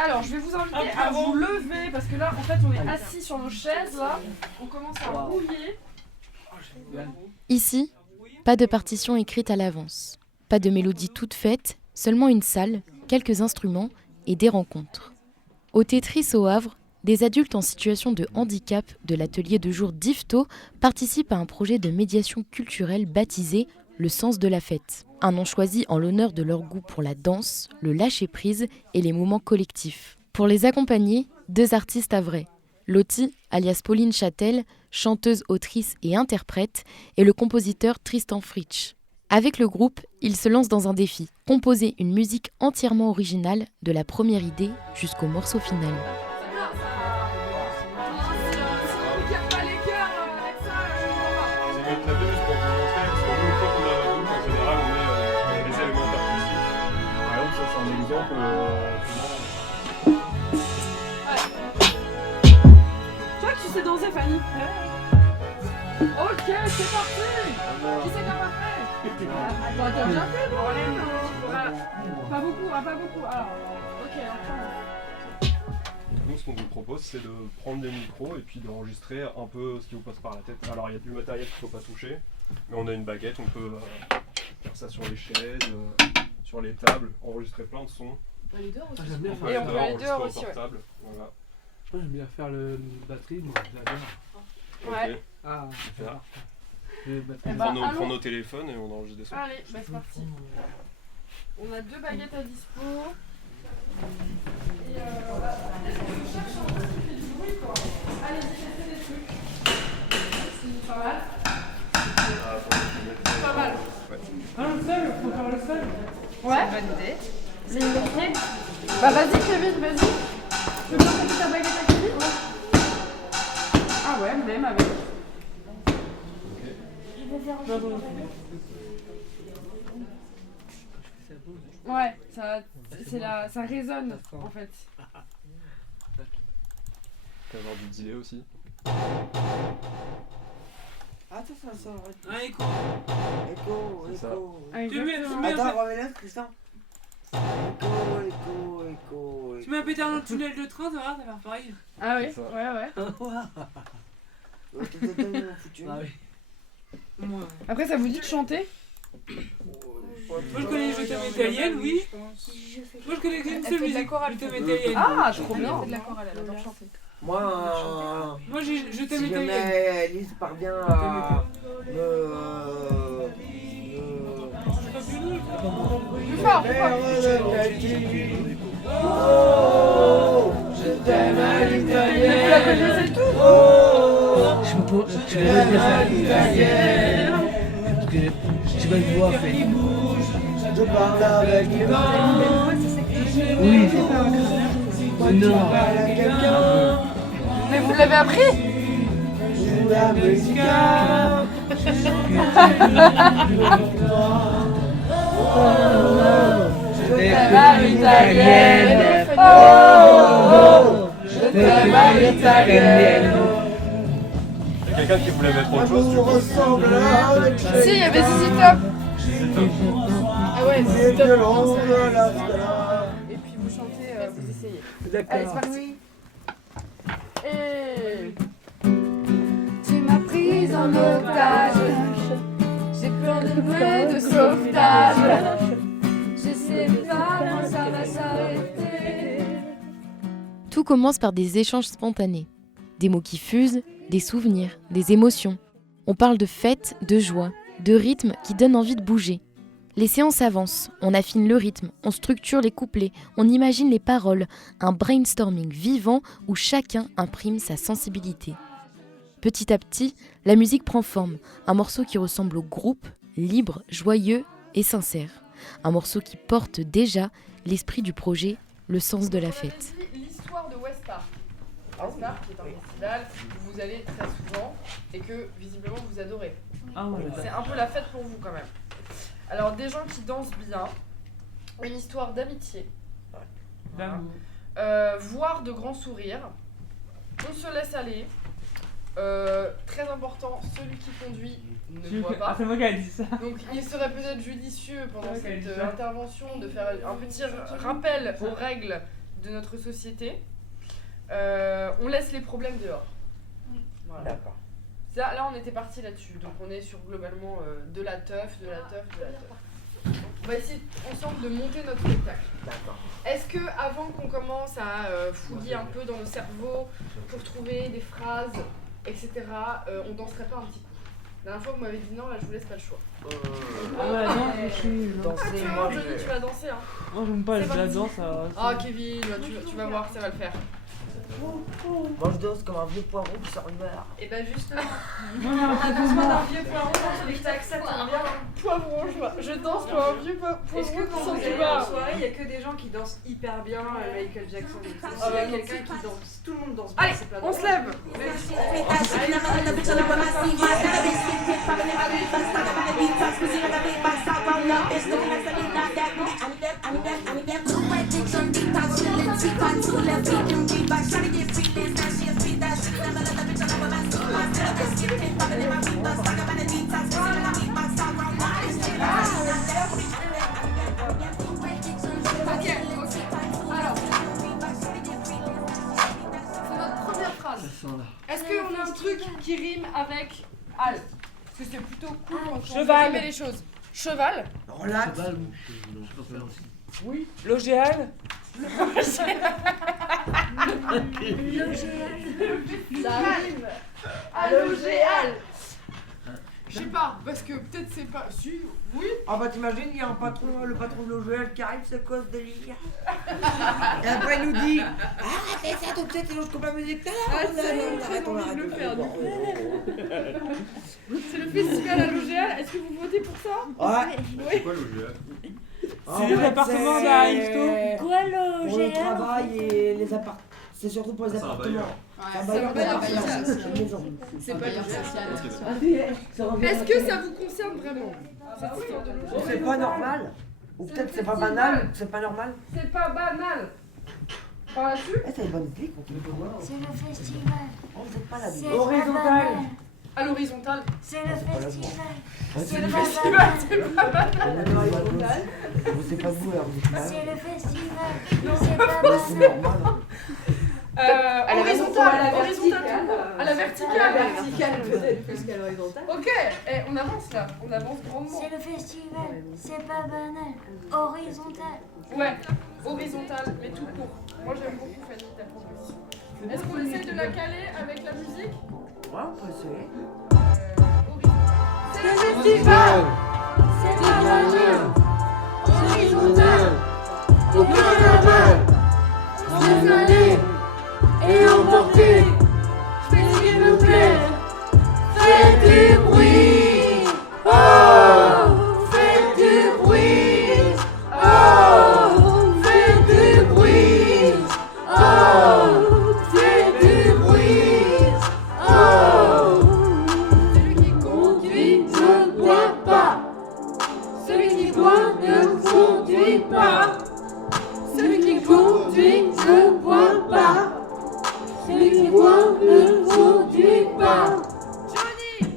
Alors, je vais vous inviter à vous lever parce que là, en fait, on est assis sur nos chaises. Là, on commence à rouiller. Ici, pas de partition écrite à l'avance, pas de mélodie toute faite, seulement une salle, quelques instruments et des rencontres. Au Tetris au Havre, des adultes en situation de handicap de l'atelier de jour d'Yvetot participent à un projet de médiation culturelle baptisé Le Sens de la Fête. Un nom choisi en l'honneur de leur goût pour la danse, le lâcher-prise et les moments collectifs. Pour les accompagner, 2 artistes havrais. Lottie, alias Pauline Châtel, chanteuse, autrice et interprète, et le compositeur Tristan Fritsch. Avec le groupe, ils se lancent dans un défi, composer une musique entièrement originale de la première idée jusqu'au morceau final. Tu sais danser, Fanny? Ok, c'est parti. Qui c'est qui a pas fait? Attends, t'as déjà fait, non? Pas beaucoup, pas beaucoup. Alors, ok, enfin. Nous, ce qu'on vous propose, c'est de prendre des micros et puis d'enregistrer un peu ce qui vous passe par la tête. Alors, il y a du matériel qu'il ne faut pas toucher, mais on a une baguette, on peut faire ça sur les chaises, sur les tables, enregistrer plein de sons. On peut aller dehors aussi. Et on peut aller dehors aussi, portable. Voilà. Moi j'aime bien faire le batterie, moi j'adore. Ouais. Ok. Ah, Voilà. batterie. On prend nos téléphones et on enregistre des sons. Allez, bah c'est parti. On a 2 baguettes à dispo. Et je cherche un truc qui fait du bruit, quoi. Allez-y, testez des trucs. C'est pas mal. Pas mal. Ouais. Ah, le seul, faut faire le seul. Ouais. Bonne idée. C'est une bonne idée. Bah vas-y Kevin, vas-y. Tu veux bien passer ta baguette à Kevin? Ah ouais, même avec. Je vais faire ouais, ça résonne en fait. Peut avoir du delay aussi. Attends, ça sort. Un écho. Écho, C'est ça. écho. Tu mets Attends, remets-le, Tristan. Écho, écho, écho. tu mets un pétard dans le tunnel de train, ça va faire pareil. Ah oui, C'est ça. ouais. Ah oui. Moi Après ça vous dit de chanter? je connais les jeux italiennes, oui. Moi je connais qu'une seule musique. Italienne. Ah, trop bien. de la chorale, elle adore chanter. Moi, Je t'aime si italienne. jamais Elise parvient à me... Plus fort, plus fort. Oh, je t'aime à l'italienne. Vous la connaissez tous? Je peux dire ça. J'ai pas une voix fait. Je parle avec les mains. Oui. Non. Parle à quelqu'un. Mais vous l'avez appris? Joue la musique. Je t'aime à l'italienne. Oh, je t'aime à l'italienne. Il y a quelqu'un qui voulait mettre autre chose, du On coup. ressemble à avec Si, il y avait Zizi Top. Ah ouais, les Zizi Top. violons de la scala. Et puis vous chantez, vous essayez. Allez, c'est D'accord. parti. Et... Tu m'as prise en otage. J'ai peur de bouée de sauvetage. Je sais pas quand ça va s'arrêter. Tout commence par des échanges spontanés. Des mots qui fusent, des souvenirs, des émotions. On parle de fête, de joie, de rythme qui donne envie de bouger. Les séances avancent, on affine le rythme, on structure les couplets, on imagine les paroles, un brainstorming vivant où chacun imprime sa sensibilité. Petit à petit, la musique prend forme, un morceau qui ressemble au groupe, libre, joyeux et sincère. Un morceau qui porte déjà l'esprit du projet, le sens de la fête. L'histoire de Westar. Westar, qui est un festival où vous allez très souvent et que visiblement vous adorez. C'est un peu la fête pour vous quand même. Alors des gens qui dansent bien, une histoire d'amitié, voire de grands sourires, on se laisse aller, très important, celui qui conduit ne boit pas. C'est moi qui ai dit ça. Donc il serait peut-être judicieux pendant cette intervention de faire un petit rappel aux règles de notre société, on laisse les problèmes dehors. Oui. Voilà. D'accord. Là, on était parti là-dessus. Donc, on est sur globalement de la teuf. On va essayer ensemble de monter notre spectacle. D'accord. Est-ce que avant qu'on commence à fouiller un peu dans nos cerveaux pour trouver des phrases, etc., on danserait pas un petit coup? La dernière fois, vous m'avez dit non, là, je vous laisse pas le choix. Ah ouais, non, je suis. Danser, Tu moi, vois, Johnny, tu vas danser, hein. Moi, j'aime pas C'est la parti. danse. Ah, Kevin, tu vas voir, ça va le faire. Moi, je danse comme un vieux poireau qui sort une heure. Et bah, justement, on a besoin d'un vieux poireau dans ce spectacle, ça tombe bien. Poivron, je danse comme un vieux poivron. Est-ce que quand vous allez en soirée, il y a que des gens qui dansent hyper bien Michael Jackson? S'il y a quelqu'un qui danse, tout le monde danse bien. Allez, c'est pas on drôle. se lève. Est-ce qu'on a un truc qui rime avec Al? Parce que c'est plutôt cool quand on Cheval. rimer les choses. Cheval. Relax. Oui. Logéal. Ça rime. Allogéal. Je sais pas, parce que peut-être c'est pas... Si, oui. Ah bah t'imagines, il y a un patron, le patron de l'OGL qui arrive, c'est quoi ce délire? Et après il nous dit arrêtez ça tout de suite, sinon je coupe la musique. C'est le festival Allogéal. Est-ce que vous votez pour ça? Ouais. C'est quoi l'OGL? C'est les appartements d'Aristo. Quoi Pour le l'OGL? travail et les appartements. C'est surtout pour les C'est un appartements. C'est un bailleur bailleur social. social. C'est une maison. C'est pas du social. Ça revient Est-ce à que la ça vous concerne vraiment, cette histoire de logement? C'est pas normal. Ou peut-être c'est pas banal. C'est pas normal. C'est pas banal. Par là-dessus? Eh, t'as une bonne explique, on te le voir. C'est le festival. Oh, vous êtes pas là. C'est vous. pas Horizontal. banal. À l'horizontale. C'est le festival. Ouais, C'est le pas festival, banal. c'est pas banal. Vous c'est pas vous alors, vous êtes mal. C'est le festival. C'est pas Ouais, banal. c'est normal. Horizontale. à la Horizontale. verticale. À la verticale. Verticale peut-être plus qu'à l'horizontale. Ok, on avance là. On avance grandement. C'est le festival. C'est pas banal. Horizontal. Ouais, horizontale, mais tout court. Moi j'aime beaucoup Fanny, ta proposition. Est-ce qu'on essaye de la caler avec la musique? Ouais, on peut essayer. C'est le festival. C'est pas banal. Horizontal. Au carnaval. Vous allez et emporter. Faites ce qui me plaît. Faites du bruit. Oh, faites du bruit. Oh, faites du bruit. Oh, faites du bruit. Oh, celui qui conduit ne boit pas. Celui qui boit ne conduit pas. Celui qui conduit ne boit pas. Celui qui boit ne conduit pas. Johnny.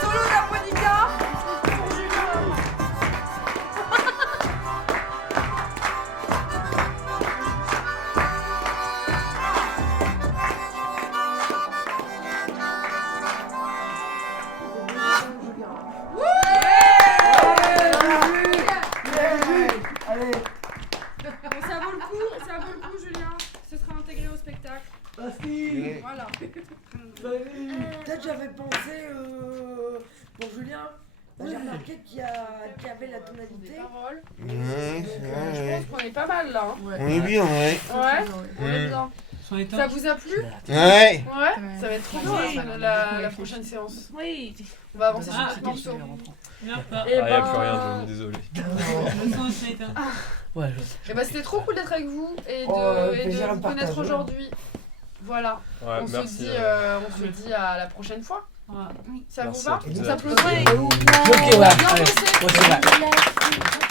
Solo d'harmonica pour Julien. Allez. Bon, ça vaut le coup, Julien. Ce sera intégré au spectacle. Bastille. Voilà. Peut-être j'avais pensé pour Julien. J'ai remarqué qu'il y avait la Des tonalité. paroles. Ouais, Je pense qu'on est pas mal là. Hein. on est bien, ouais. Ouais, on est bien. J'en ai Ça vous a plu? Ouais. Ouais. Ça va être trop bien la prochaine séance. Oui. On va avancer sur Ah, le petit morceau. Merde. Et Ah, y'a plus rien, Johnny, désolé. Le son s'est éteint. Et bah c'était trop cool d'être avec vous et de, Oh, et de plaisir à vous connaître partager. aujourd'hui. Voilà. Ouais, On se merci. dit à la prochaine fois. Ça vous Merci va? à toutes et On à s'applaudit. Ok, ouais. Bien Allez, bossé. on s'y va.